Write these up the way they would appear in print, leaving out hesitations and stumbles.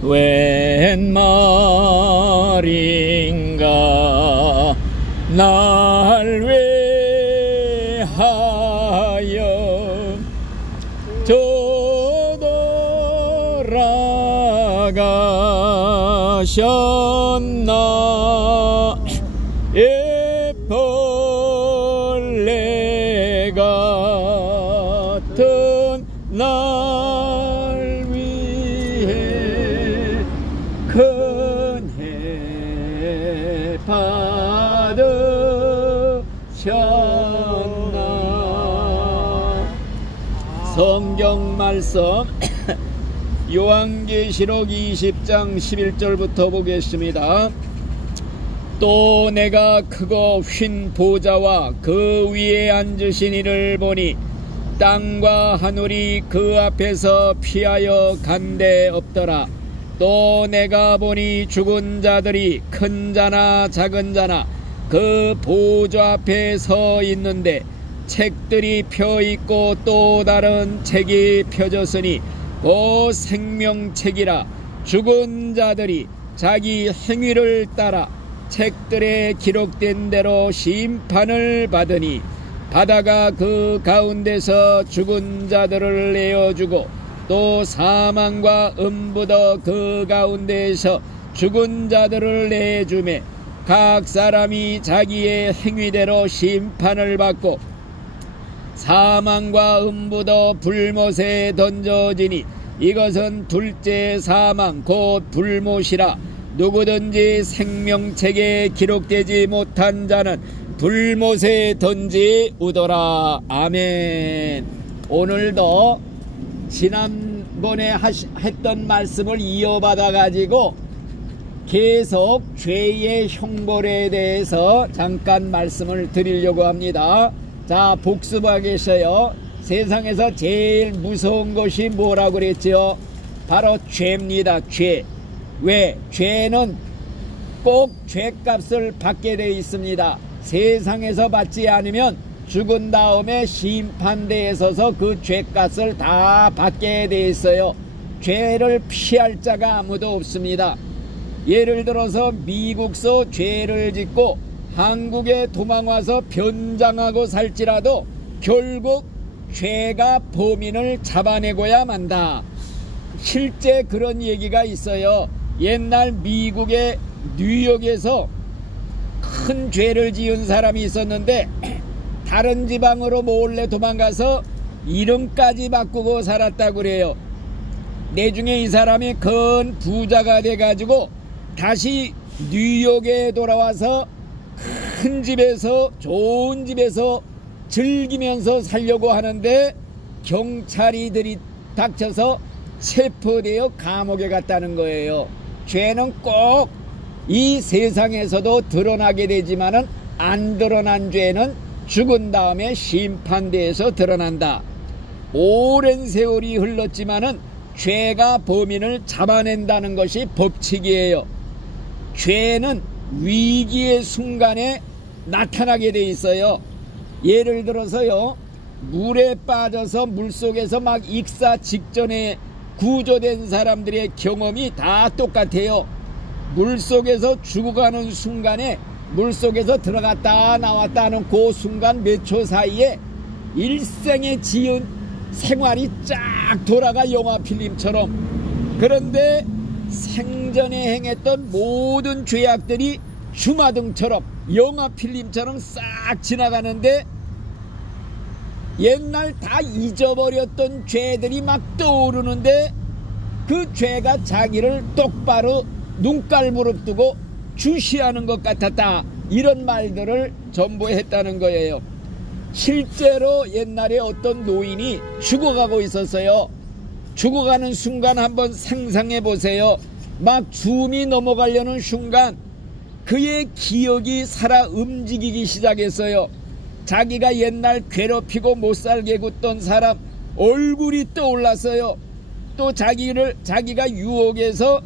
웬 말인가 날 위하여 저돌아가셨나. 벌레 같은 날 위해 큰해 받으셨나. 성경 말씀 요한계시록 20장 11절부터 보겠습니다. 또 내가 크고 휜 보좌와 그 위에 앉으신 이를 보니 땅과 하늘이 그 앞에서 피하여 간데 없더라. 또 내가 보니 죽은 자들이 큰 자나 작은 자나 그 보좌 앞에 서 있는데 책들이 펴 있고 또 다른 책이 펴졌으니 그 생명책이라. 죽은 자들이 자기 행위를 따라 책들에 기록된 대로 심판을 받으니 바다가 그 가운데서 죽은 자들을 내어주고 또 사망과 음부도 그 가운데에서 죽은 자들을 내주매 각 사람이 자기의 행위대로 심판을 받고 사망과 음부도 불못에 던져지니 이것은 둘째 사망 곧 불못이라. 누구든지 생명책에 기록되지 못한 자는 불못에 던지우더라. 아멘. 오늘도 지난번에 했던 말씀을 이어받아 가지고 계속 죄의 형벌에 대해서 잠깐 말씀을 드리려고 합니다. 자, 복습하겠어요. 세상에서 제일 무서운 것이 뭐라고 그랬죠? 바로 죄입니다. 죄. 왜? 죄는 꼭 죄값을 받게 되어 있습니다. 세상에서 받지 않으면 죽은 다음에 심판대에 서서 그 죄값을 다 받게 되어 있어요. 죄를 피할 자가 아무도 없습니다. 예를 들어서 미국서 죄를 짓고 한국에 도망와서 변장하고 살지라도 결국 죄가 범인을 잡아내고야 만다. 실제 그런 얘기가 있어요. 옛날 미국의 뉴욕에서 큰 죄를 지은 사람이 있었는데 다른 지방으로 몰래 도망가서 이름까지 바꾸고 살았다고 그래요. 나중에 이 사람이 큰 부자가 돼가지고 다시 뉴욕에 돌아와서 큰 집에서 좋은 집에서 즐기면서 살려고 하는데 경찰이 들이닥쳐서 체포되어 감옥에 갔다는 거예요. 죄는 꼭 이 세상에서도 드러나게 되지만은 안 드러난 죄는 죽은 다음에 심판대에서 드러난다. 오랜 세월이 흘렀지만은 죄가 범인을 잡아낸다는 것이 법칙이에요. 죄는 위기의 순간에 나타나게 돼 있어요. 예를 들어서요, 물에 빠져서 물속에서 막 익사 직전에 구조된 사람들의 경험이 다 똑같아요. 물속에서 죽어가는 순간에 물속에서 들어갔다 나왔다 하는 그 순간 몇 초 사이에 일생에 지은 생활이 쫙 돌아가 영화 필름처럼. 그런데 생전에 행했던 모든 죄악들이 주마등처럼 영화 필름처럼 싹 지나가는데 옛날 다 잊어버렸던 죄들이 막 떠오르는데 그 죄가 자기를 똑바로 눈깔무릎 두고 주시하는 것 같았다. 이런 말들을 전부 했다는 거예요. 실제로 옛날에 어떤 노인이 죽어가고 있었어요. 죽어가는 순간 한번 상상해 보세요. 막 숨이 넘어가려는 순간 그의 기억이 살아 움직이기 시작했어요. 자기가 옛날 괴롭히고 못살게 굴던 사람 얼굴이 떠올랐어요. 또 자기가 유혹해서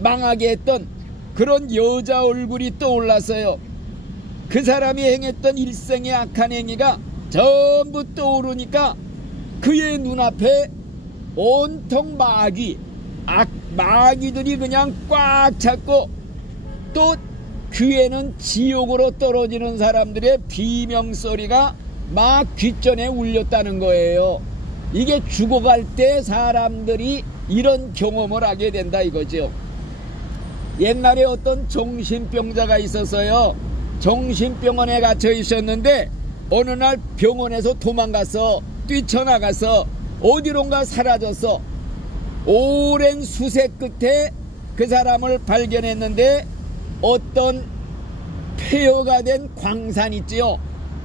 망하게 했던 그런 여자 얼굴이 떠올랐어요. 그 사람이 행했던 일생의 악한 행위가 전부 떠오르니까 그의 눈앞에 온통 마귀, 마귀들이 그냥 꽉 찼고, 또 귀에는 지옥으로 떨어지는 사람들의 비명소리가 막 귓전에 울렸다는 거예요. 이게 죽어갈 때 사람들이 이런 경험을 하게 된다 이거죠. 옛날에 어떤 정신병자가 있었어요. 정신병원에 갇혀 있었는데 어느 날 병원에서 도망가서 뛰쳐나가서 어디론가 사라졌어. 오랜 수색 끝에 그 사람을 발견했는데 어떤 폐허가 된 광산 있지요.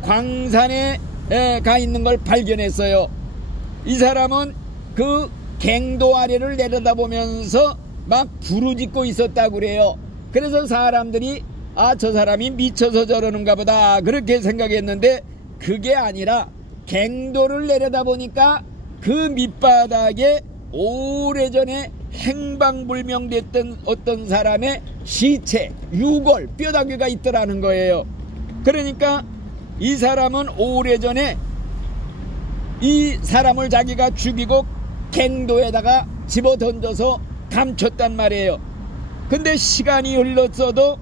광산에 가 있는 걸 발견했어요. 이 사람은 그 갱도 아래를 내려다보면서 막 부르짖고 있었다고 그래요. 그래서 사람들이 저 사람이 미쳐서 저러는가 보다 그렇게 생각했는데, 그게 아니라 갱도를 내려다보니까 그 밑바닥에 오래전에 행방불명됐던 어떤 사람의 시체, 유골, 뼈다귀가 있더라는 거예요. 그러니까 이 사람은 오래전에 이 사람을 자기가 죽이고 갱도에다가 집어 던져서 감췄단 말이에요. 근데 시간이 흘렀어도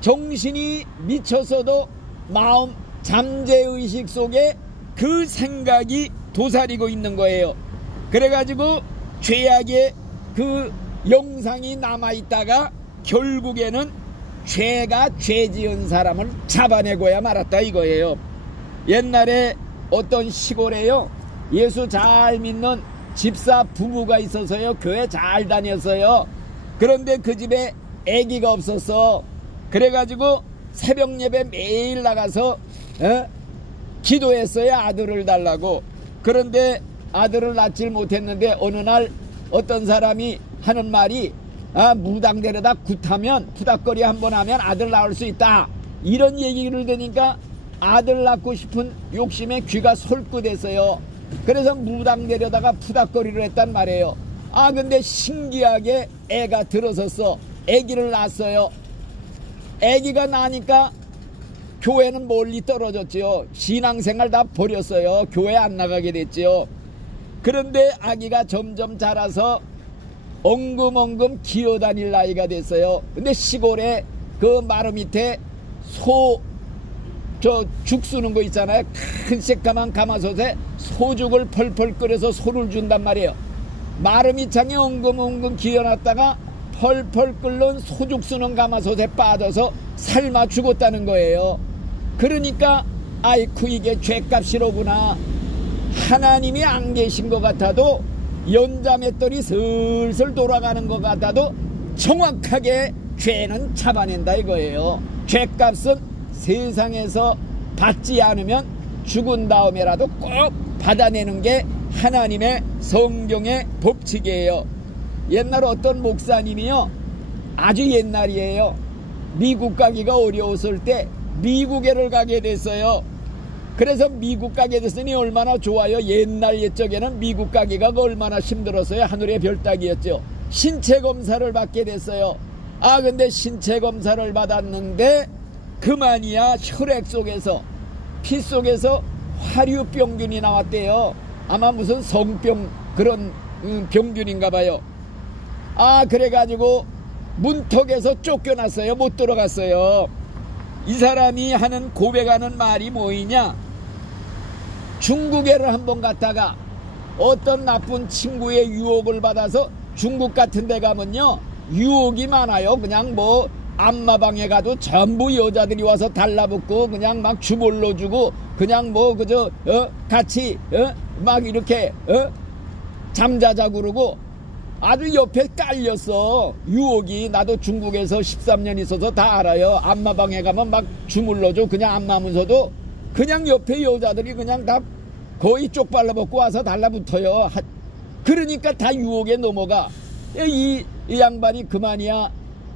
정신이 미쳤어도 마음 잠재의식 속에 그 생각이 도사리고 있는 거예요. 그래가지고 죄악의 그 영상이 남아있다가 결국에는 죄가 죄 지은 사람을 잡아내고야 말았다 이거예요. 옛날에 어떤 시골에요, 예수 잘 믿는 집사 부부가 있어서요, 교회 잘 다녔어요. 그런데 그 집에 아기가 없었어. 그래가지고 새벽 예배 매일 나가서 기도했어요, 아들을 달라고. 그런데 아들을 낳질 못했는데 어느 날 어떤 사람이 하는 말이 무당 데려다 굿하면 푸닥거리 한번 하면 아들 낳을 수 있다, 이런 얘기를 들으니까 아들 낳고 싶은 욕심에 귀가 솔깃했어요. 그래서 무당 데려다가 푸닥거리를 했단 말이에요. 근데 신기하게 애가 들어섰어. 애기를 낳았어요. 애기가 나니까 교회는 멀리 떨어졌지요. 신앙생활 다 버렸어요. 교회 안 나가게 됐지요. 그런데 아기가 점점 자라서 엉금엉금 기어다닐 나이가 됐어요. 근데 시골에 그 마루 밑에 죽 쓰는 거 있잖아요. 큰 새까만 가마솥에 소죽을 펄펄 끓여서 소를 준단 말이에요. 마루밑창에 엉금엉금 기어놨다가 펄펄 끓는 소죽 쓰는 가마솥에 빠져서 삶아 죽었다는 거예요. 그러니까 아이쿠 이게 죄값이로구나. 하나님이 안 계신 것 같아도 연자맷돌이 슬슬 돌아가는 것 같아도 정확하게 죄는 잡아낸다 이거예요. 죄값은 세상에서 받지 않으면 죽은 다음에라도 꼭 받아내는 게 하나님의 성경의 법칙이에요. 옛날 어떤 목사님이요, 아주 옛날이에요, 미국 가기가 어려웠을 때 미국에를 가게 됐어요. 그래서 미국 가게 됐으니 얼마나 좋아요. 옛날 옛적에는 미국 가기가 얼마나 힘들었어요. 하늘의 별 따기였죠. 신체 검사를 받게 됐어요. 근데 신체 검사를 받았는데 그만이야 혈액 속에서, 피 속에서 화류병균이 나왔대요. 아마 무슨 성병 그런 병균인가 봐요. 그래가지고 문턱에서 쫓겨났어요. 못 들어갔어요. 이 사람이 하는 고백하는 말이 뭐이냐, 중국에를 한번 갔다가 어떤 나쁜 친구의 유혹을 받아서 중국 같은 데 가면요 유혹이 많아요. 그냥 뭐 안마방에 가도 전부 여자들이 와서 달라붙고 그냥 막 주물러 주고 그냥 뭐 그저 같이 막 이렇게 잠자자고 그러고 아주 옆에 깔렸어 유혹이. 나도 중국에서 13년 있어서 다 알아요. 안마방에 가면 막 주물러줘. 그냥 안마면서도 그냥 옆에 여자들이 그냥 다 거의 쪽발라벗고 와서 달라붙어요. 그러니까 다 유혹에 넘어가. 이 양반이 그만이야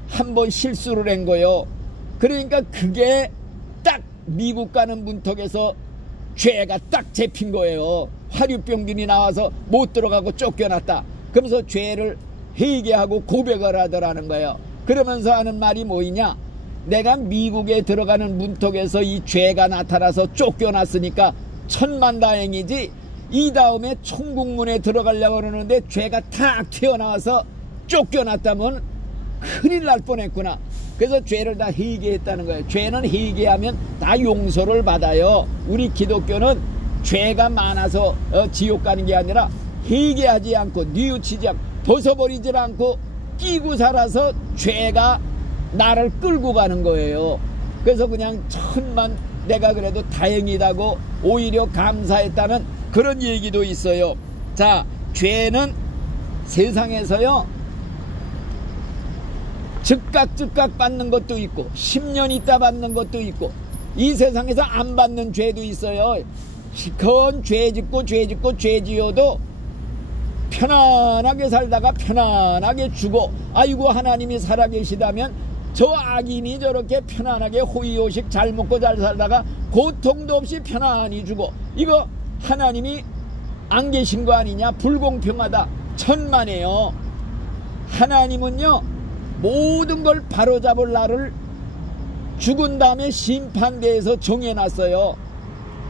한번 실수를 한 거요. 그러니까 그게 딱 미국 가는 문턱에서 죄가 딱 잡힌 거예요. 화류병균이 나와서 못 들어가고 쫓겨났다. 그러면서 죄를 회개하고 고백을 하더라는 거예요. 그러면서 하는 말이 뭐이냐, 내가 미국에 들어가는 문턱에서 이 죄가 나타나서 쫓겨났으니까 천만다행이지, 이 다음에 천국문에 들어가려고 그러는데 죄가 탁 튀어나와서 쫓겨났다면 큰일 날 뻔했구나. 그래서 죄를 다 회개했다는 거예요. 죄는 회개하면 다 용서를 받아요. 우리 기독교는 죄가 많아서 지옥 가는 게 아니라 회개하지 않고 뉘우치지 않고 벗어버리지 않고 끼고 살아서 죄가 나를 끌고 가는 거예요. 그래서 그냥 천만 내가 그래도 다행이다고 오히려 감사했다는 그런 얘기도 있어요. 자, 죄는 세상에서요 즉각 받는 것도 있고 10년 있다 받는 것도 있고 이 세상에서 안 받는 죄도 있어요. 시커먼 죄 짓고 죄 지어도 편안하게 살다가 편안하게 죽어. 아이고 하나님이 살아계시다면 저 악인이 저렇게 편안하게 호의호식 잘 먹고 잘 살다가 고통도 없이 편안히 죽어. 이거 하나님이 안 계신 거 아니냐? 불공평하다. 천만에요. 하나님은요 모든 걸 바로잡을 날을 죽은 다음에 심판대에서 정해놨어요.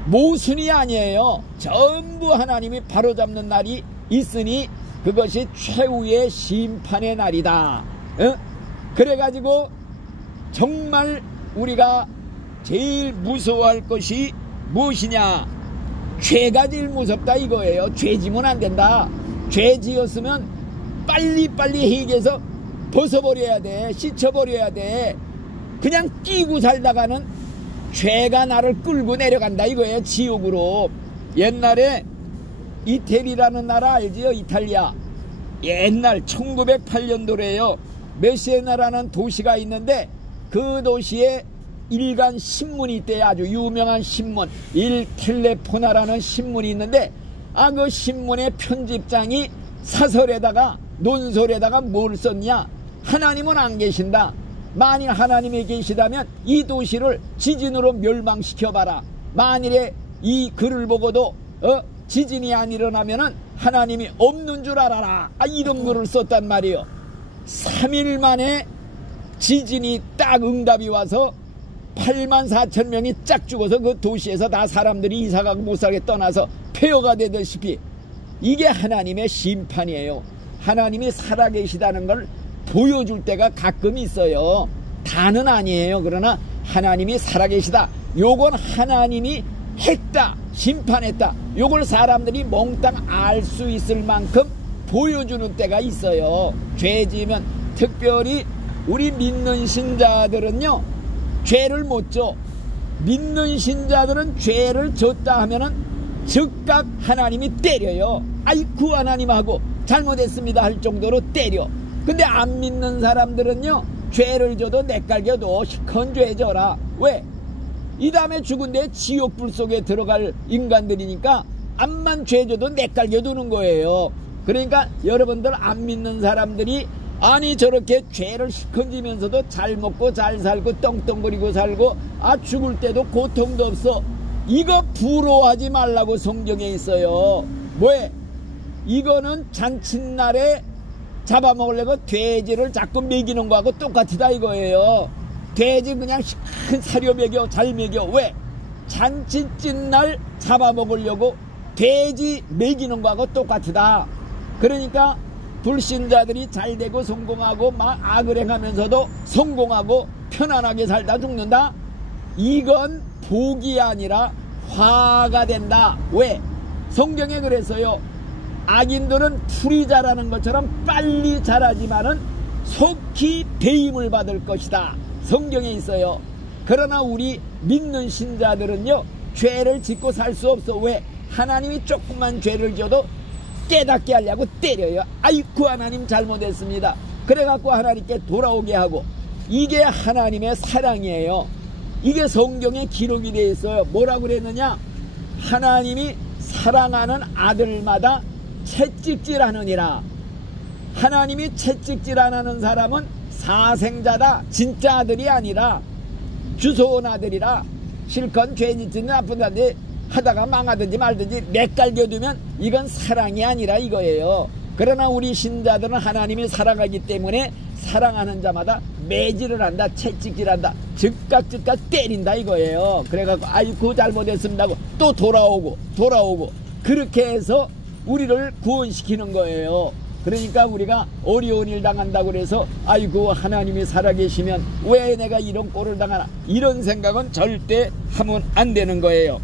모순이 아니에요. 전부 하나님이 바로잡는 날이 있으니 그것이 최후의 심판의 날이다. 그래가지고 정말 우리가 제일 무서워할 것이 무엇이냐? 죄가 제일 무섭다 이거예요. 죄 지면 안 된다. 죄 지었으면 빨리빨리 회개해서 벗어버려야 돼. 씻어버려야 돼. 그냥 끼고 살다가는 죄가 나를 끌고 내려간다 이거예요. 지옥으로. 옛날에 이태리라는 나라 알지요? 이탈리아. 옛날 1908년도래요. 메시에나라는 도시가 있는데 그 도시에 일간 신문이 있대요. 아주 유명한 신문 일 텔레포나라는 신문이 있는데 그 신문의 편집장이 사설에다가 논설에다가 뭘 썼냐? 하나님은 안 계신다. 만일 하나님이 계시다면 이 도시를 지진으로 멸망시켜봐라. 만일에 이 글을 보고도 지진이 안 일어나면은 하나님이 없는 줄 알아라. 이런 글을 썼단 말이에요. 3일 만에 지진이 딱 응답이 와서 84,000명이 쫙 죽어서 그 도시에서 다 사람들이 이사가고 못 살게 떠나서 폐허가 되듯이 이게 하나님의 심판이에요. 하나님이 살아계시다는 걸 보여줄 때가 가끔 있어요. 다는 아니에요. 그러나 하나님이 살아계시다. 요건 하나님이 했다. 심판했다. 요걸 사람들이 몽땅 알 수 있을 만큼 보여주는 때가 있어요. 죄 지으면 특별히 우리 믿는 신자들은요 죄를 못 져. 믿는 신자들은 죄를 졌다 하면은 즉각 하나님이 때려요. 아이쿠 하나님하고 잘못했습니다 할 정도로 때려. 근데 안 믿는 사람들은요 죄를 져도 내깔겨도 시큰 죄 져라. 왜? 이 다음에 죽은 뒤에 지옥불 속에 들어갈 인간들이니까 암만 죄 져도 내깔겨 두는 거예요. 그러니까 여러분들 안 믿는 사람들이 아니 저렇게 죄를 시큰 지면서도 잘 먹고 잘 살고 떵떵거리고 살고 죽을 때도 고통도 없어. 이거 부러워하지 말라고 성경에 있어요. 왜? 이거는 잔칫날에 잡아먹으려고 돼지를 자꾸 먹이는 거하고 똑같다 이거예요. 돼지 그냥 큰 사료 먹여 잘 먹여. 왜? 잔치짓날 잡아먹으려고 돼지 먹이는 거하고 똑같다. 그러니까 불신자들이 잘되고 성공하고 막 악을 행하면서도 성공하고 편안하게 살다 죽는다. 이건 복이 아니라 화가 된다. 왜? 성경에 그랬어요. 악인들은 풀이 자라는 것처럼 빨리 자라지만은 속히 배임을 받을 것이다. 성경에 있어요. 그러나 우리 믿는 신자들은요 죄를 짓고 살 수 없어. 왜? 하나님이 조금만 죄를 져도 깨닫게 하려고 때려요. 아이쿠 하나님 잘못했습니다. 그래갖고 하나님께 돌아오게 하고. 이게 하나님의 사랑이에요. 이게 성경에 기록이 되어 있어요. 뭐라고 그랬느냐? 하나님이 사랑하는 아들마다 채찍질하느니라. 하나님이 채찍질하는 사람은 사생자다. 진짜 아들이 아니라 주소온 아들이라. 실컷 죄짓는 나쁜 자인데 하다가 망하든지 말든지 내깔겨두면 이건 사랑이 아니라 이거예요. 그러나 우리 신자들은 하나님이 사랑하기 때문에 사랑하는 자마다 매질을 한다. 채찍질한다. 즉각 때린다 이거예요. 그래갖고 아이고 잘못했습니다 하고 또 돌아오고 그렇게 해서 우리를 구원시키는 거예요. 그러니까 우리가 어려운 일 당한다고 그래서 아이고 하나님이 살아계시면 왜 내가 이런 꼴을 당하나, 이런 생각은 절대 하면 안 되는 거예요.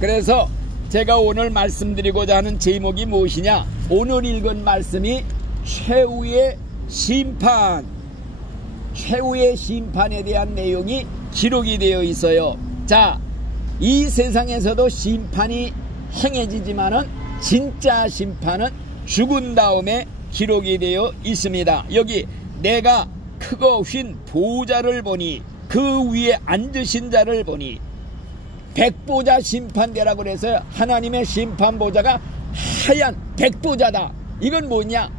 그래서 제가 오늘 말씀드리고자 하는 제목이 무엇이냐, 오늘 읽은 말씀이 최후의 심판, 최후의 심판에 대한 내용이 기록이 되어 있어요. 자, 이 세상에서도 심판이 행해지지만은 진짜 심판은 죽은 다음에 기록이 되어 있습니다. 여기 내가 크고 휜 보좌를 보니 그 위에 앉으신 자를 보니, 백보자 심판대라고 그래서 하나님의 심판보좌가 하얀 백보자다. 이건 뭐냐,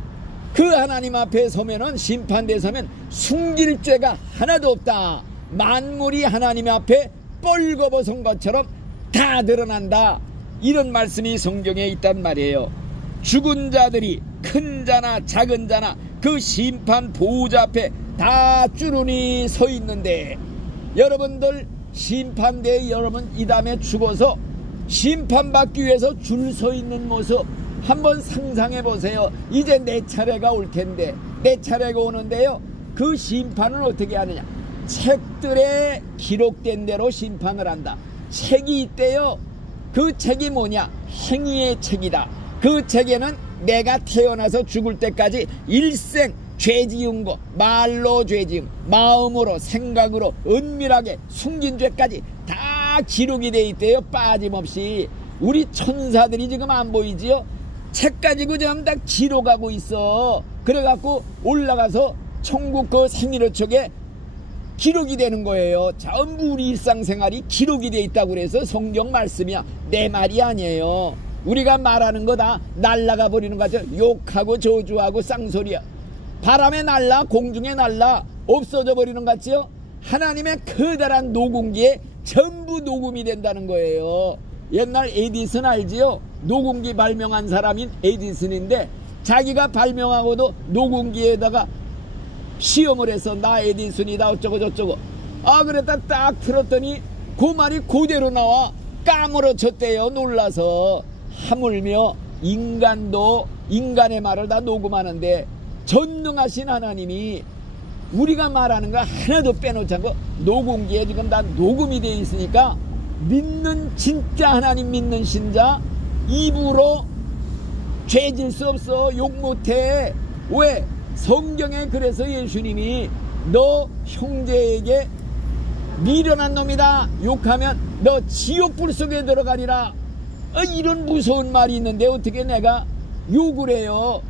그 하나님 앞에 서면은, 심판대에 서면 숨길 죄가 하나도 없다. 만물이 하나님 앞에 뻘거벗은 것처럼 다 드러난다. 이런 말씀이 성경에 있단 말이에요. 죽은 자들이 큰 자나 작은 자나 그 심판 보호자 앞에 다 쭈르니 서 있는데, 여러분들 심판대에 여러분 이 다음에 죽어서 심판받기 위해서 줄 서 있는 모습 한번 상상해 보세요. 이제 내 차례가 올 텐데, 내 차례가 오는데요, 그 심판을 어떻게 하느냐, 책들에 기록된 대로 심판을 한다. 책이 있대요. 그 책이 뭐냐, 행위의 책이다. 그 책에는 내가 태어나서 죽을 때까지 일생 죄 지은 거, 말로 죄 지은, 마음으로 생각으로 은밀하게 숨긴 죄까지 다 기록이 돼 있대요. 빠짐없이. 우리 천사들이 지금 안 보이지요? 책 가지고 지금 다 기록하고 있어. 그래갖고 올라가서 천국 그 생일호촉에 기록이 되는 거예요. 전부 우리 일상생활이 기록이 돼 있다고 그래서 성경 말씀이야. 내 말이 아니에요. 우리가 말하는 거 다 날아가 버리는 거죠. 욕하고 저주하고 쌍소리야. 바람에 날라, 공중에 날라, 없어져 버리는 것 같지요? 하나님의 커다란 녹음기에 전부 녹음이 된다는 거예요. 옛날 에디슨 알지요? 녹음기 발명한 사람인 에디슨인데, 자기가 발명하고도 녹음기에다가 시험을 해서 나 에디슨이다 어쩌고 저쩌고, 그랬다 딱 틀었더니 그 말이 그대로 나와. 까무러쳤대요. 놀라서. 하물며 인간도 인간의 말을 다 녹음하는데, 전능하신 하나님이 우리가 말하는 거 하나도 빼놓지 않고 녹음기에 지금 다 녹음이 되어 있으니까, 믿는 진짜 하나님 믿는 신자 입으로 죄질 수 없어. 욕 못해. 왜? 성경에 그래서 예수님이 너 형제에게 미련한 놈이다 욕하면 너 지옥불 속에 들어가리라. 이런 무서운 말이 있는데 어떻게 내가 욕을 해요?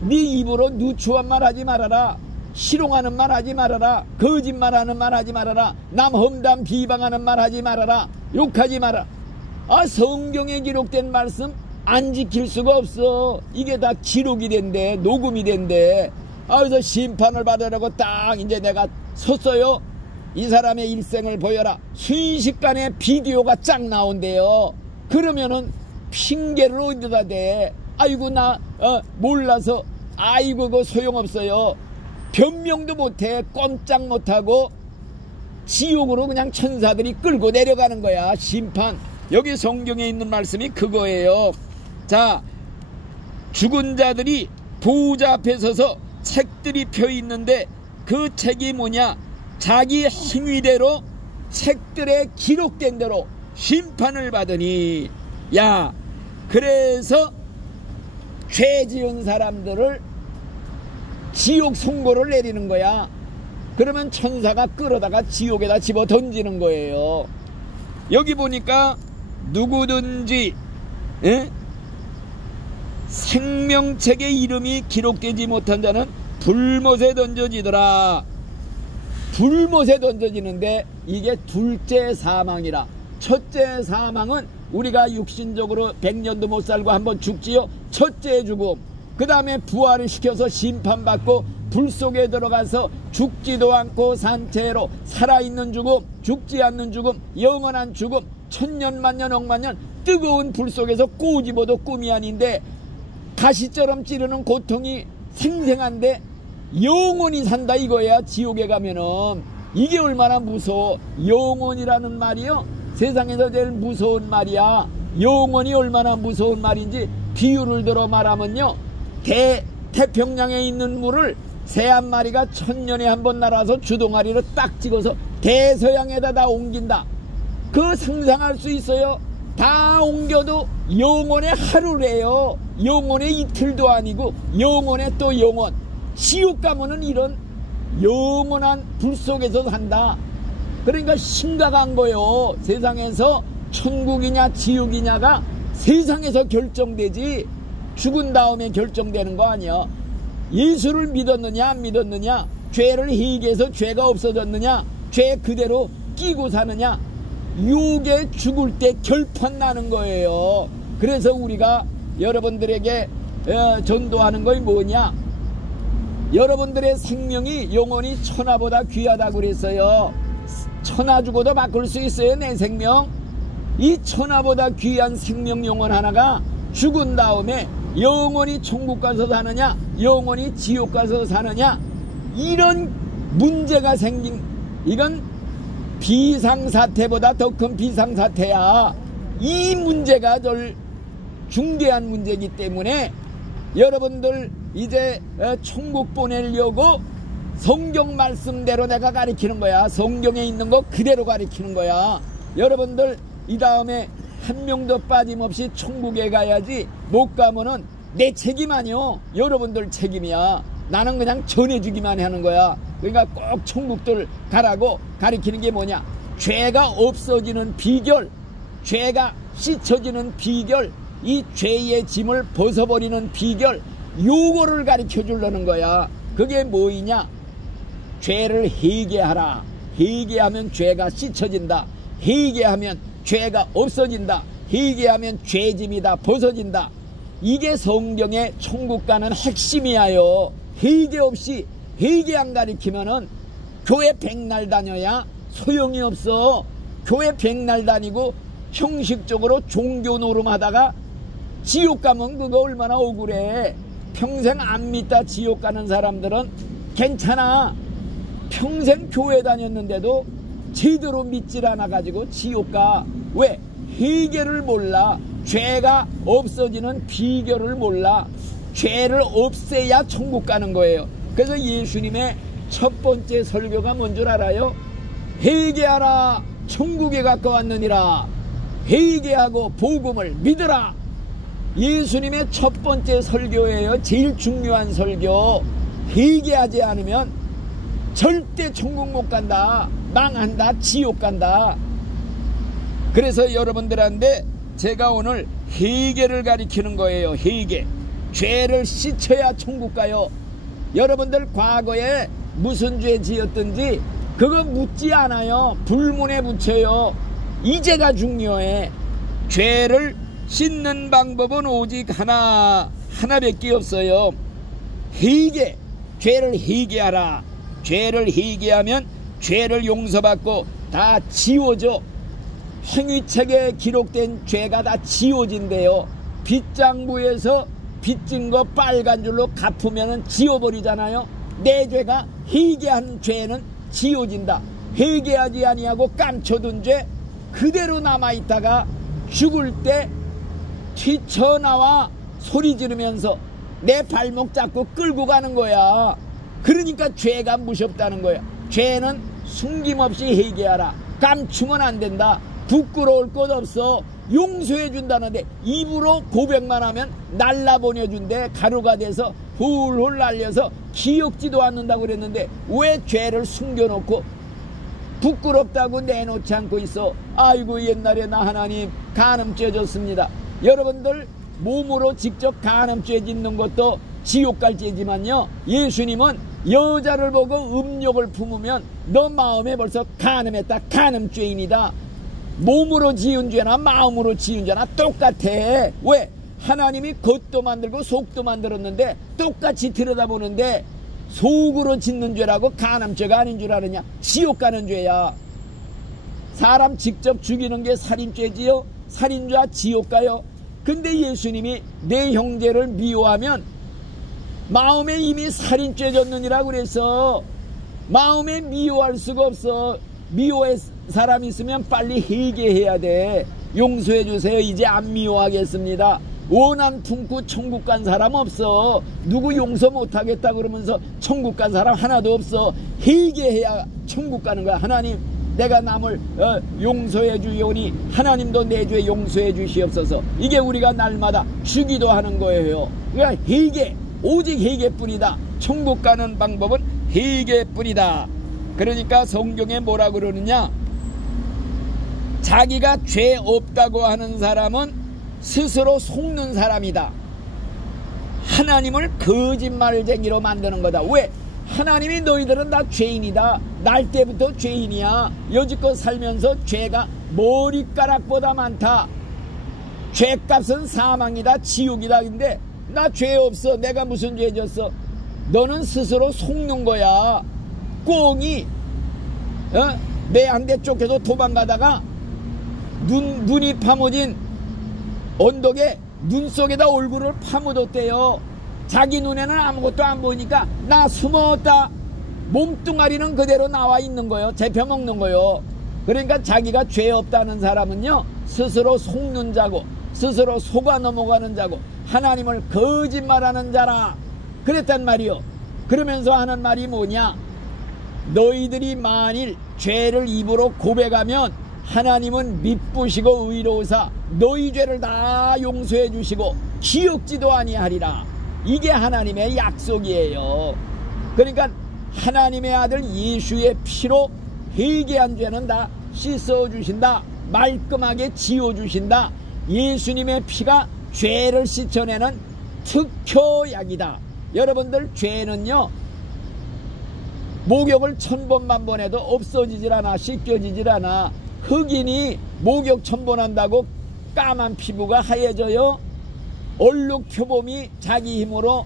네 입으로 누추한 말 하지 말아라. 희롱하는 말 하지 말아라. 거짓말하는 말 하지 말아라. 남 험담 비방하는 말 하지 말아라. 욕하지 마라. 성경에 기록된 말씀 안 지킬 수가 없어. 이게 다 기록이 된대. 녹음이 된대. 그래서 심판을 받으라고 딱 이제 내가 섰어요. 이 사람의 일생을 보여라. 순식간에 비디오가 쫙 나온대요. 그러면은 핑계를 어디다 대? 아이고 나 몰라서. 아이고 그거 소용없어요. 변명도 못해. 꼼짝 못하고 지옥으로 그냥 천사들이 끌고 내려가는 거야. 심판. 여기 성경에 있는 말씀이 그거예요. 자, 죽은 자들이 보호자 앞에 서서 책들이 펴 있는데, 그 책이 뭐냐, 자기 행위대로 책들에 기록된 대로 심판을 받으니, 야, 그래서 죄 지은 사람들을 지옥 선고를 내리는 거야. 그러면 천사가 끌어다가 지옥에다 집어 던지는 거예요. 여기 보니까 누구든지 생명책에 이름이 기록되지 못한 자는 불못에 던져지더라. 불못에 던져지는데 이게 둘째 사망이라. 첫째 사망은 우리가 육신적으로 100년도 못 살고 한번 죽지요. 첫째 죽음. 그 다음에 부활을 시켜서 심판받고 불 속에 들어가서 죽지도 않고 산채로 살아있는 죽음, 죽지 않는 죽음, 영원한 죽음, 천년 만년 억만년 뜨거운 불 속에서 꼬집어도 꿈이 아닌데 가시처럼 찌르는 고통이 생생한데 영원히 산다 이거야. 지옥에 가면은. 이게 얼마나 무서워. 영원이라는 말이요, 세상에서 제일 무서운 말이야. 영원이 얼마나 무서운 말인지 비유를 들어 말하면요, 태평양에 있는 물을 새 한 마리가 1000년에 한 번 날아서 주동아리로 딱 찍어서 대서양에다 다 옮긴다. 그 상상할 수 있어요? 다 옮겨도 영원의 하루래요. 영원의 이틀도 아니고 영원의 또 영원. 지옥 가면은 이런 영원한 불 속에서 산다. 그러니까 심각한 거요. 세상에서 천국이냐 지옥이냐가 세상에서 결정되지 죽은 다음에 결정되는 거 아니야. 예수를 믿었느냐 안 믿었느냐, 죄를 회개해서 죄가 없어졌느냐, 죄 그대로 끼고 사느냐, 요게 죽을 때 결판 나는 거예요. 그래서 우리가 여러분들에게 전도하는 것이 뭐냐, 여러분들의 생명이 영원히 천하보다 귀하다고 그랬어요. 천하 주고도 바꿀 수 있어요, 내 생명. 이 천하보다 귀한 생명 영혼 하나가 죽은 다음에 영원히 천국 가서 사느냐 영원히 지옥 가서 사느냐, 이런 문제가 생긴, 이건 비상사태보다 더 큰 비상사태야. 이 문제가 덜 중대한 문제이기 때문에 여러분들 이제 천국 보내려고 성경 말씀대로 내가 가르치는 거야. 성경에 있는 거 그대로 가르치는 거야. 여러분들 이 다음에 한 명도 빠짐없이 천국에 가야지. 못 가면은 내 책임 아니요, 여러분들 책임이야. 나는 그냥 전해주기만 하는 거야. 그러니까 꼭 천국들 가라고 가르치는 게 뭐냐, 죄가 없어지는 비결, 죄가 씻어지는 비결, 이 죄의 짐을 벗어버리는 비결, 요거를 가르쳐 주려는 거야. 그게 뭐이냐, 죄를 회개하라. 회개하면 죄가 씻어진다. 회개하면 죄가 없어진다. 회개하면 죄짐이 다 벗어진다. 이게 성경의 천국 가는 핵심이야요. 회개 없이, 회개 안 가리키면은 교회 백날 다녀야 소용이 없어. 교회 백날 다니고 형식적으로 종교 노름하다가 지옥 가면 그거 얼마나 억울해. 평생 안 믿다 지옥 가는 사람들은 괜찮아. 평생 교회 다녔는데도 제대로 믿질 않아가지고 지옥 가. 왜? 회개를 몰라. 죄가 없어지는 비결을 몰라. 죄를 없애야 천국 가는 거예요. 그래서 예수님의 첫 번째 설교가 뭔 줄 알아요? 회개하라, 천국에 가까웠느니라. 회개하고 복음을 믿으라. 예수님의 첫 번째 설교예요. 제일 중요한 설교. 회개하지 않으면 절대 천국 못 간다. 망한다. 지옥 간다. 그래서 여러분들한테 제가 오늘 회개를 가리키는 거예요. 회개. 죄를 씻어야 천국 가요. 여러분들 과거에 무슨 죄 지었든지 그거 묻지 않아요. 불문에 붙여요. 이제가 중요해. 죄를 씻는 방법은 오직 하나밖에 없어요. 회개. 죄를 회개하라. 죄를 회개하면 죄를 용서받고 다 지워져. 행위책에 기록된 죄가 다 지워진대요. 빗장부에서 빚진 거 빨간 줄로 갚으면 지워버리잖아요. 내 죄가, 회개한 죄는 지워진다. 회개하지 아니하고 감춰둔 죄 그대로 남아있다가 죽을 때 튀쳐나와 소리 지르면서 내 발목 잡고 끌고 가는 거야. 그러니까 죄가 무섭다는 거야. 죄는 숨김없이 회개하라. 감추면 안 된다. 부끄러울 것 없어. 용서해 준다는데 입으로 고백만 하면 날라보내준대. 가루가 돼서 훌훌 날려서 기억지도 않는다고 그랬는데 왜 죄를 숨겨놓고 부끄럽다고 내놓지 않고 있어. 아이고 옛날에 나 하나님 간음죄 졌습니다. 여러분들 몸으로 직접 간음죄 짓는 것도 지옥 갈 죄지만요, 예수님은 여자를 보고 음욕을 품으면 너 마음에 벌써 간음했다. 간음죄인이다. 몸으로 지은 죄나 마음으로 지은 죄나 똑같아. 왜? 하나님이 겉도 만들고 속도 만들었는데 똑같이 들여다보는데 속으로 짓는 죄라고 간암죄가 아닌 줄 아느냐? 지옥 가는 죄야. 사람 직접 죽이는 게 살인죄지요? 살인죄 지옥 가요. 근데 예수님이 내 형제를 미워하면 마음에 이미 살인죄 졌느니라 그래서 마음에 미워할 수가 없어. 미워할 사람 있으면 빨리 회개해야 돼. 용서해 주세요. 이제 안 미워하겠습니다. 원한 품고 천국 간 사람 없어. 누구 용서 못하겠다 그러면서 천국 간 사람 하나도 없어. 회개해야 천국 가는 거야. 하나님, 내가 남을 용서해 주오니 하나님도 내 죄 용서해 주시옵소서. 이게 우리가 날마다 주기도 하는 거예요. 그러니까 회개, 오직 회개뿐이다. 천국 가는 방법은 회개뿐이다. 그러니까 성경에 뭐라 그러느냐, 자기가 죄 없다고 하는 사람은 스스로 속는 사람이다. 하나님을 거짓말쟁이로 만드는 거다. 왜? 하나님이 너희들은 다 죄인이다. 날 때부터 죄인이야. 여지껏 살면서 죄가 머리카락보다 많다. 죄값은 사망이다, 지옥이다. 근데 나 죄 없어. 내가 무슨 죄 졌어? 너는 스스로 속는 거야. 꽁이 내 한 대 쫓겨서 도망가다가 눈이 파묻은 언덕에 눈 속에다 얼굴을 파묻었대요. 자기 눈에는 아무것도 안 보이니까 나 숨었다. 몸뚱아리는 그대로 나와 있는 거예요. 잡혀먹는 거예요. 그러니까 자기가 죄 없다는 사람은요, 스스로 속는 자고 스스로 속아 넘어가는 자고 하나님을 거짓말하는 자라 그랬단 말이요. 그러면서 하는 말이 뭐냐, 너희들이 만일 죄를 입으로 고백하면 하나님은 미쁘시고 의로우사 너희 죄를 다 용서해 주시고 기억지도 아니하리라. 이게 하나님의 약속이에요. 그러니까 하나님의 아들 예수의 피로 회개한 죄는 다 씻어주신다. 말끔하게 지워주신다. 예수님의 피가 죄를 씻어내는 특효약이다. 여러분들, 죄는요, 목욕을 1000번만 해도 없어지질 않아. 씻겨지질 않아. 흑인이 목욕 1000번 한다고 까만 피부가 하얘져요? 얼룩 표범이 자기 힘으로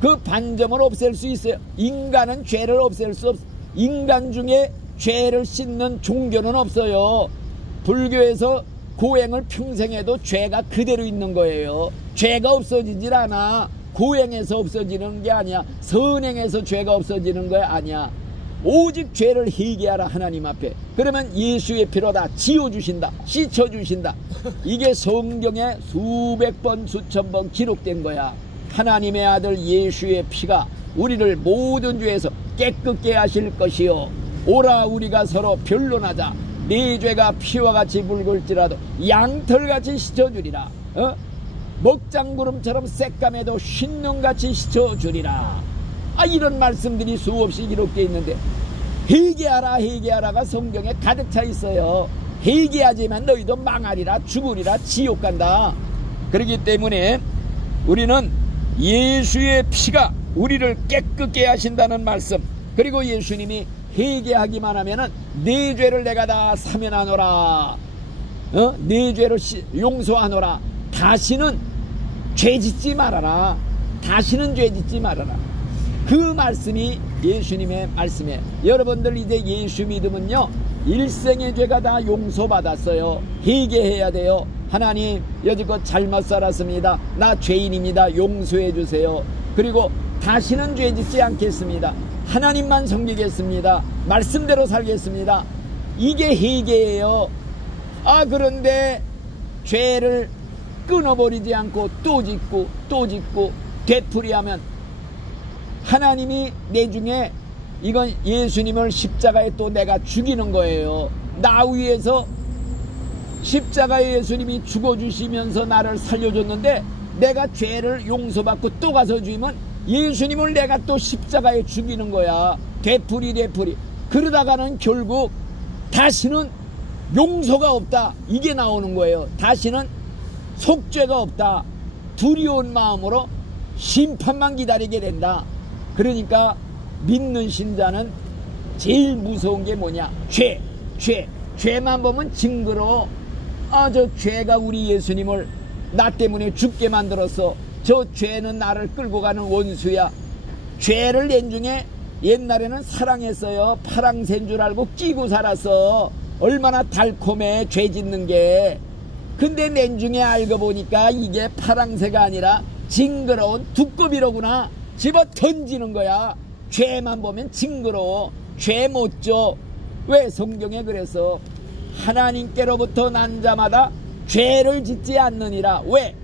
그 반점을 없앨 수 있어요. 인간은 죄를 없앨 수 없어. 인간 중에 죄를 씻는 종교는 없어요. 불교에서 고행을 평생 해도 죄가 그대로 있는 거예요. 죄가 없어지질 않아. 고행에서 없어지는 게 아니야. 선행에서 죄가 없어지는 거 아니야. 오직 죄를 회개하라, 하나님 앞에. 그러면 예수의 피로 다 지워주신다, 씻어주신다. 이게 성경에 수백 번 수천 번 기록된 거야. 하나님의 아들 예수의 피가 우리를 모든 죄에서 깨끗게 하실 것이요, 오라 우리가 서로 변론하자. 네 죄가 피와 같이 붉을지라도 양털같이 씻어주리라. 먹장구름처럼 새까매도 흰눈같이 씻어주리라. 이런 말씀들이 수없이 기록되어 있는데, 회개하라 회개하라가 성경에 가득 차 있어요. 회개하지만 너희도 망하리라, 죽으리라, 지옥 간다. 그렇기 때문에 우리는 예수의 피가 우리를 깨끗게 하신다는 말씀, 그리고 예수님이 회개하기만 하면은 네 죄를 내가 다 사면하노라, 네 죄를 용서하노라. 다시는 죄 짓지 말아라. 다시는 죄 짓지 말아라. 그 말씀이 예수님의 말씀이에요. 여러분들, 이제 예수 믿으면요, 일생의 죄가 다 용서받았어요. 회개해야 돼요. 하나님, 여지껏 잘못 살았습니다. 나 죄인입니다. 용서해 주세요. 그리고 다시는 죄 짓지 않겠습니다. 하나님만 섬기겠습니다. 말씀대로 살겠습니다. 이게 회개예요. 그런데 죄를 끊어버리지 않고 또 짓고 또 짓고 되풀이하면 하나님이 내 중에, 이건 예수님을 십자가에 또 내가 죽이는 거예요. 나 위해서 십자가에 예수님이 죽어주시면서 나를 살려줬는데, 내가 죄를 용서받고 또 가서 죽이면 예수님을 내가 또 십자가에 죽이는 거야. 되풀이. 그러다가는 결국 다시는 용서가 없다, 이게 나오는 거예요. 다시는 속죄가 없다. 두려운 마음으로 심판만 기다리게 된다. 그러니까 믿는 신자는 제일 무서운 게 뭐냐? 죄만 보면 징그러워. 저 죄가 우리 예수님을 나 때문에 죽게 만들었어. 저 죄는 나를 끌고 가는 원수야. 죄를 낸 중에 옛날에는 사랑했어요. 파랑새인 줄 알고 끼고 살았어. 얼마나 달콤해, 죄 짓는 게. 근데 낸 중에 알고 보니까 이게 파랑새가 아니라 징그러운 두꺼비로구나. 집어 던지는 거야. 죄만 보면 징그러워. 죄 못 져. 왜? 성경에 그래서 하나님께로부터 난 자마다 죄를 짓지 않느니라. 왜?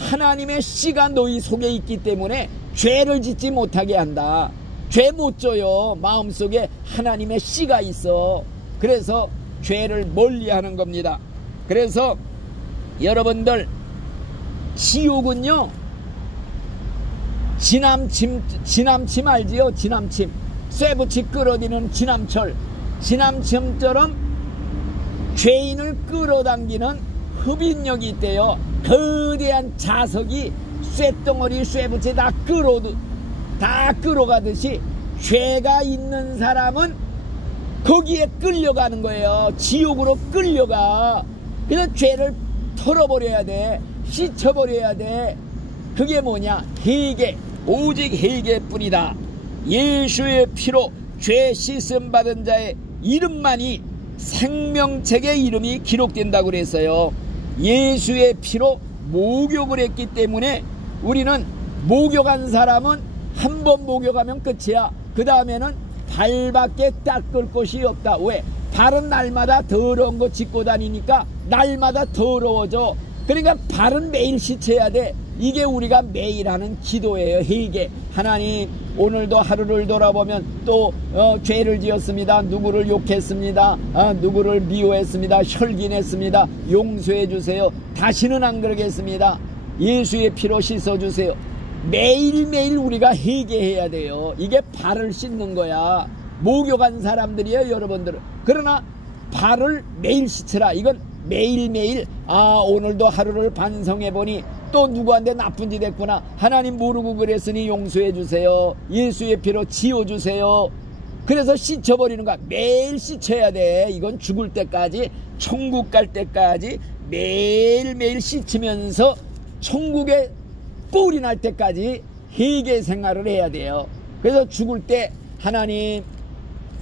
하나님의 씨가 너희 속에 있기 때문에 죄를 짓지 못하게 한다. 죄 못 져요. 마음속에 하나님의 씨가 있어. 그래서 죄를 멀리하는 겁니다. 그래서 여러분들, 지옥은요, 지남침 알지요? 지남침. 쇠붙이 끌어들이는 지남철. 지남침처럼 죄인을 끌어당기는 흡인력이 있대요. 거대한 자석이 쇠덩어리, 쇠붙이 다 끌어가듯이 죄가 있는 사람은 거기에 끌려가는 거예요. 지옥으로 끌려가. 그래서 죄를 털어버려야 돼. 씻어버려야 돼. 그게 뭐냐? 회개. 오직 회개뿐이다. 예수의 피로 죄 씻음 받은 자의 이름만이 생명책의 이름이 기록된다고 그랬어요. 예수의 피로 목욕을 했기 때문에 우리는 목욕한 사람은 한 번 목욕하면 끝이야. 그 다음에는 발밖에 닦을 곳이 없다. 왜? 발은 날마다 더러운 거 짚고 다니니까 날마다 더러워져. 그러니까 발은 매일 씻어야 돼. 이게 우리가 매일 하는 기도예요. 회개. 하나님, 오늘도 하루를 돌아보면 또 죄를 지었습니다. 누구를 욕했습니다. 누구를 미워했습니다. 혈긴했습니다. 용서해 주세요. 다시는 안 그러겠습니다. 예수의 피로 씻어주세요. 매일매일 우리가 회개해야 돼요. 이게 발을 씻는 거야. 목욕한 사람들이에요, 여러분들은. 그러나 발을 매일 씻으라. 이건 매일매일, 오늘도 하루를 반성해보니 또 누구한테 나쁜 짓 했구나. 하나님 모르고 그랬으니 용서해 주세요. 예수의 피로 지워주세요. 그래서 씻어버리는 거야. 매일 씻어야 돼. 이건 죽을 때까지, 천국 갈 때까지 매일매일 씻으면서 천국에 꼴이 날 때까지 회개 생활을 해야 돼요. 그래서 죽을 때 하나님,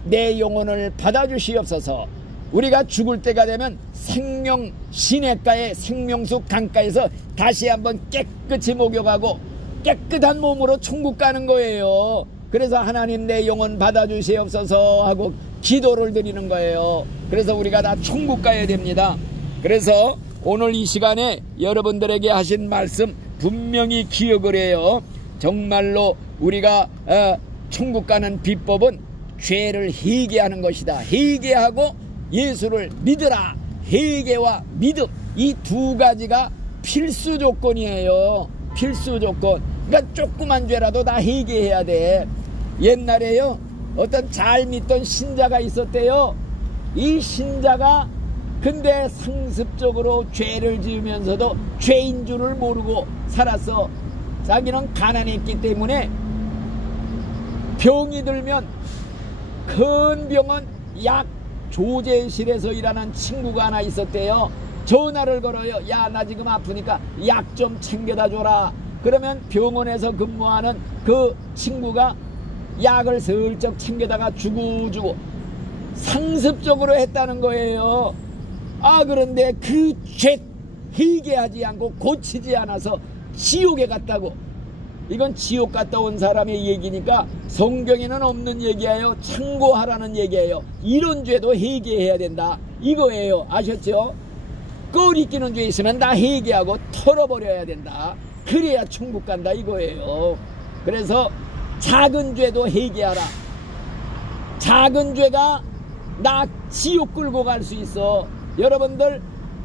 내 영혼을 받아주시옵소서. 우리가 죽을 때가 되면 생명 시냇가에, 생명수 강가에서 다시 한번 깨끗이 목욕하고 깨끗한 몸으로 천국 가는 거예요. 그래서 하나님, 내 영혼 받아주시옵소서 하고 기도를 드리는 거예요. 그래서 우리가 다 천국 가야 됩니다. 그래서 오늘 이 시간에 여러분들에게 하신 말씀 분명히 기억을 해요. 정말로 우리가 천국 가는 비법은 죄를 회개하는 것이다. 회개하고 예수를 믿으라. 회개와 믿음, 이 두 가지가 필수 조건이에요. 필수 조건. 그러니까 조그만 죄라도 다 회개해야 돼. 옛날에요, 어떤 잘 믿던 신자가 있었대요. 이 신자가 근데 상습적으로 죄를 지으면서도 죄인 줄을 모르고 살았어. 자기는 가난했기 때문에 병이 들면 큰 병은 약 조제실에서 일하는 친구가 하나 있었대요. 전화를 걸어요. 야, 나 지금 아프니까 약 좀 챙겨다 줘라. 그러면 병원에서 근무하는 그 친구가 약을 슬쩍 챙겨다가 주고 상습적으로 했다는 거예요. 그런데 그 죄 회개하지 않고 고치지 않아서 지옥에 갔다고. 이건 지옥 갔다 온 사람의 얘기니까 성경에는 없는 얘기예요. 참고하라는 얘기예요. 이런 죄도 회개해야 된다 이거예요. 아셨죠? 꺼리 끼는 죄 있으면 다 회개하고 털어버려야 된다. 그래야 천국 간다 이거예요. 그래서 작은 죄도 회개하라. 작은 죄가 나 지옥 끌고 갈 수 있어. 여러분들,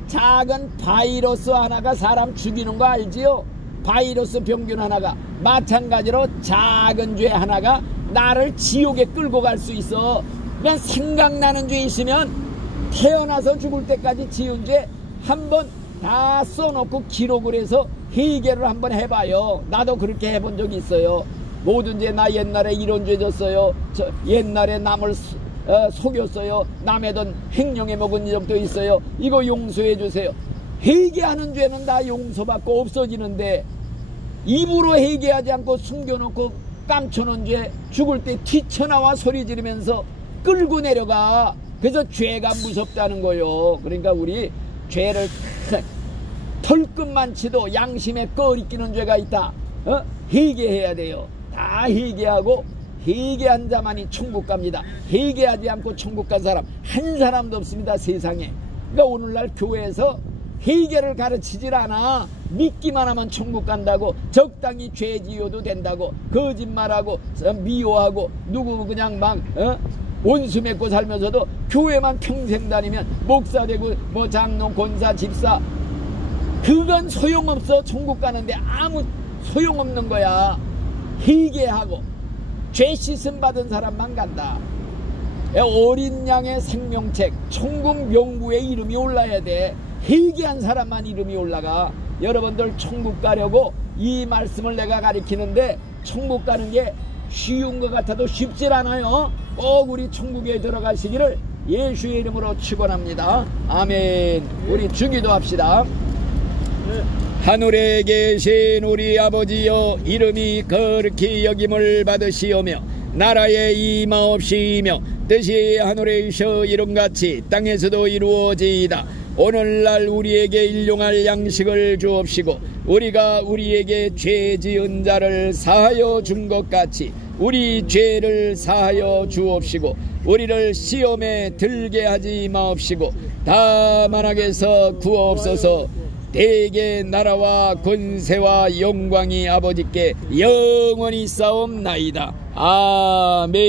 작은 바이러스 하나가 사람 죽이는 거 알지요? 바이러스 병균 하나가. 마찬가지로 작은 죄 하나가 나를 지옥에 끌고 갈 수 있어. 그냥 생각나는 죄 있으면 태어나서 죽을 때까지 지은 죄 한번 다 써놓고 기록을 해서 회개를 한번 해봐요. 나도 그렇게 해본 적이 있어요. 모든 죄, 나 옛날에 이런 죄 졌어요. 옛날에 남을 속였어요. 남의 돈 횡령해 먹은 적도 있어요. 이거 용서해 주세요. 회개하는 죄는 다 용서받고 없어지는데 입으로 회개하지 않고 숨겨놓고 깜쳐놓은 죄, 죽을 때 튀쳐나와 소리 지르면서 끌고 내려가. 그래서 죄가 무섭다는 거요. 그러니까 우리 죄를 털끝만 치도 양심에 꺼리 끼는 죄가 있다. 회개해야 돼요. 다 회개하고, 회개한 자만이 천국 갑니다. 회개하지 않고 천국 간 사람 한 사람도 없습니다, 세상에. 그러니까 오늘날 교회에서 해결을 가르치질 않아. 믿기만 하면 천국 간다고, 적당히 죄 지어도 된다고, 거짓말하고 미워하고 누구 그냥 막 원수 맺고 살면서도 교회만 평생 다니면 목사 되고 뭐 장로, 권사, 집사, 그건 소용없어. 천국 가는데 아무 소용없는 거야. 회개하고 죄 씻음 받은 사람만 간다. 어린 양의 생명책, 천국 명부에 이름이 올라야 돼. 회개한 사람만 이름이 올라가. 여러분들 천국 가려고 이 말씀을 내가 가리키는데, 천국 가는 게 쉬운 것 같아도 쉽질 않아요. 꼭 우리 천국에 들어가시기를 예수의 이름으로 축원합니다. 아멘. 우리 주기도 합시다. 하늘에 계신 우리 아버지여, 이름이 거룩히 여김을 받으시오며 나라의 임하옵시며 뜻이 하늘에서 이룬같이 땅에서도 이루어지이다. 오늘날 우리에게 일용할 양식을 주옵시고 우리가 우리에게 죄 지은 자를 사하여 준 것 같이 우리 죄를 사하여 주옵시고 우리를 시험에 들게 하지 마옵시고 다만 악에서 구하옵소서. 대개 나라와 권세와 영광이 아버지께 영원히 싸움나이다. 아멘.